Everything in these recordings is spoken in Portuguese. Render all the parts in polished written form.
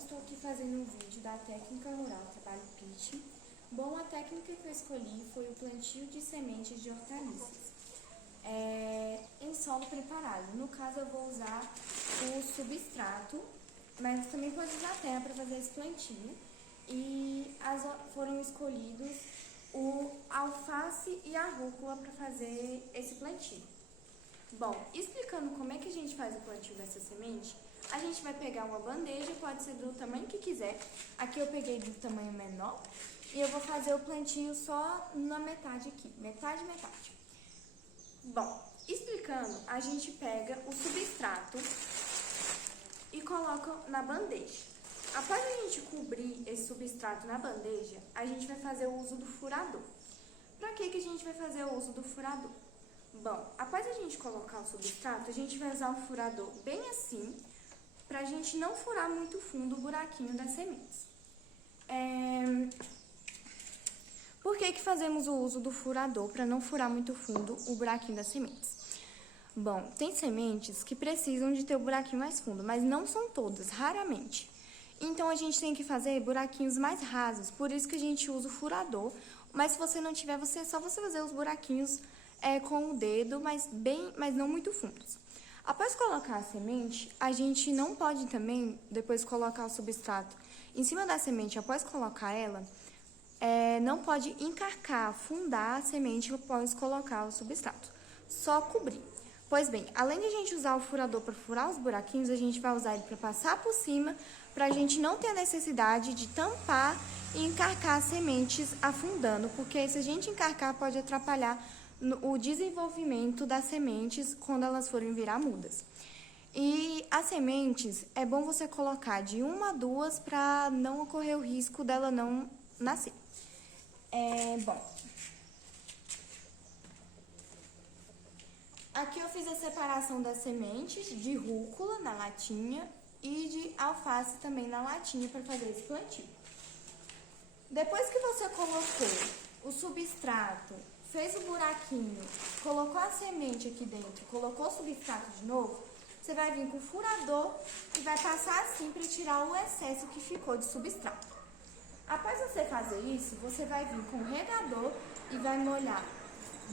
estou aqui fazendo um vídeo da técnica rural Trabalho Pitch. Bom, a técnica que eu escolhi foi o plantio de sementes de hortaliças em solo preparado. No caso, eu vou usar o substrato, mas também pode usar terra para fazer esse plantio. E foram escolhidos o alface e a rúcula para fazer esse plantio. Bom, explicando como é que a gente faz o plantio dessa semente, a gente vai pegar uma bandeja, pode ser do tamanho que quiser. Aqui eu peguei do tamanho menor e eu vou fazer o plantio só na metade aqui, metade, metade. Bom, explicando, a gente pega o substrato e coloca na bandeja. Após a gente cobrir esse substrato na bandeja, a gente vai fazer o uso do furador. Para que a gente vai fazer o uso do furador? Bom, após a gente colocar o substrato, a gente vai usar um furador bem assim, para a gente não furar muito fundo o buraquinho das sementes. Por que fazemos o uso do furador para não furar muito fundo o buraquinho das sementes? Bom, tem sementes que precisam de ter o buraquinho mais fundo, mas não são todas, raramente. Então, a gente tem que fazer buraquinhos mais rasos, por isso que a gente usa o furador. Mas se você não tiver, é só você fazer os buraquinhos com o dedo, mas não muito fundos. Após colocar a semente, a gente não pode também, depois colocar o substrato em cima da semente, após colocar ela, não pode encarcar, afundar a semente após colocar o substrato. Só cobrir. Pois bem, além de a gente usar o furador para furar os buraquinhos, a gente vai usar ele para passar por cima, para a gente não ter a necessidade de tampar e encarcar as sementes afundando, porque se a gente encarcar pode atrapalhar o desenvolvimento das sementes quando elas forem virar mudas. E as sementes, é bom você colocar de 1 a 2 para não ocorrer o risco dela não nascer. Bom, aqui eu fiz a separação das sementes de rúcula na latinha e de alface também na latinha para fazer esse plantio. Depois que você colocou o substrato, fez o buraquinho, colocou a semente aqui dentro, colocou o substrato de novo, você vai vir com o furador e vai passar assim para tirar o excesso que ficou de substrato. Após você fazer isso, você vai vir com o regador e vai molhar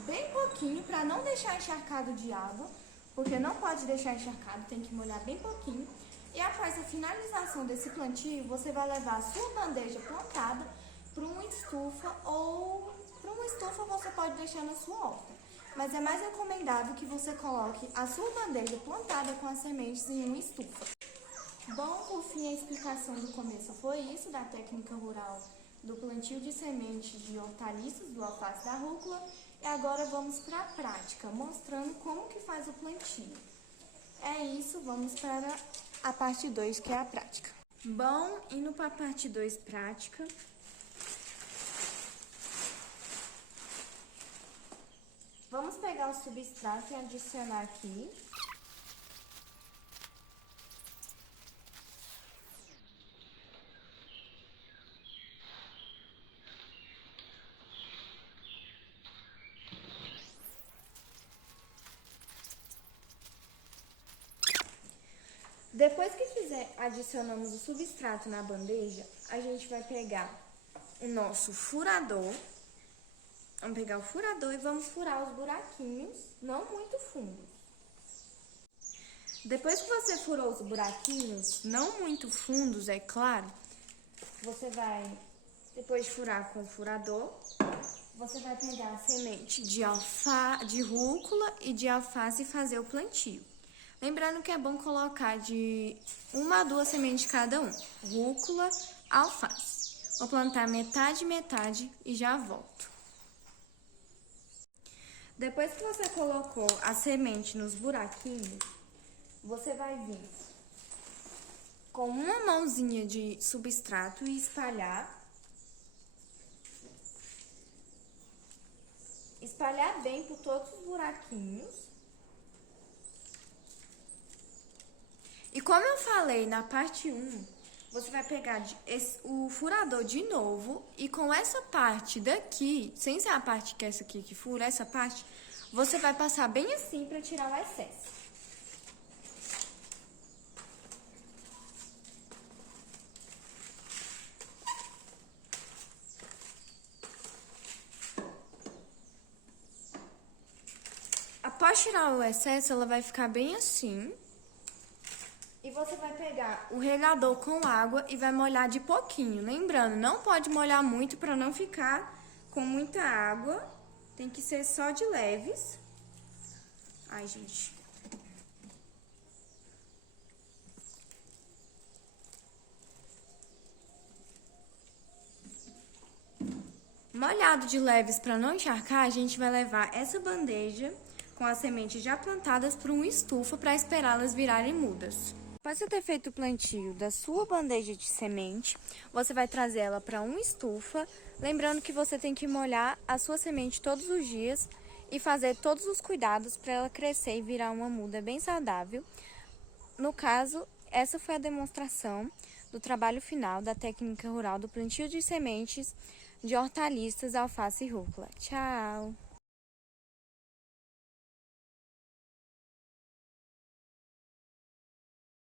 bem pouquinho para não deixar encharcado de água, porque não pode deixar encharcado, tem que molhar bem pouquinho. E após a finalização desse plantio, você vai levar a sua bandeja plantada para uma estufa ou para uma estufa você pode deixar na sua horta. Mas é mais recomendável que você coloque a sua bandeja plantada com as sementes em uma estufa. Bom, por fim, a explicação do começo foi isso, da técnica rural do plantio de sementes de hortaliças, do alface e da rúcula. E agora vamos para a prática, mostrando como que faz o plantio. É isso, vamos para a parte 2, que é a prática. Bom, indo para a parte 2, prática. Vamos pegar o substrato e adicionar aqui. Depois que adicionamos o substrato na bandeja, a gente vai pegar o nosso furador. Vamos pegar o furador e vamos furar os buraquinhos, não muito fundos. Depois que você furou os buraquinhos, não muito fundos, é claro, você vai, depois de furar com o furador, você vai pegar a semente de rúcula e de alface e fazer o plantio. Lembrando que é bom colocar de 1 a 2 sementes de cada um, rúcula, alface. Vou plantar metade, metade e já volto. Depois que você colocou a semente nos buraquinhos, você vai vir com uma mãozinha de substrato e espalhar. Espalhar bem por todos os buraquinhos. E como eu falei na parte 1, você vai pegar o furador de novo e com essa parte daqui, sem ser a parte que é essa aqui que fura, essa parte, você vai passar bem assim para tirar o excesso. Após tirar o excesso, ela vai ficar bem assim. E você vai pegar o regador com água e vai molhar de pouquinho. Lembrando, não pode molhar muito para não ficar com muita água. Tem que ser só de leves. Ai, gente. Molhado de leves para não encharcar, a gente vai levar essa bandeja com as sementes já plantadas para uma estufa para esperá-las virarem mudas. Após você ter feito o plantio da sua bandeja de semente, você vai trazer ela para uma estufa, lembrando que você tem que molhar a sua semente todos os dias e fazer todos os cuidados para ela crescer e virar uma muda bem saudável. No caso, essa foi a demonstração do trabalho final da técnica rural do plantio de sementes de hortaliças, alface e rúcula. Tchau!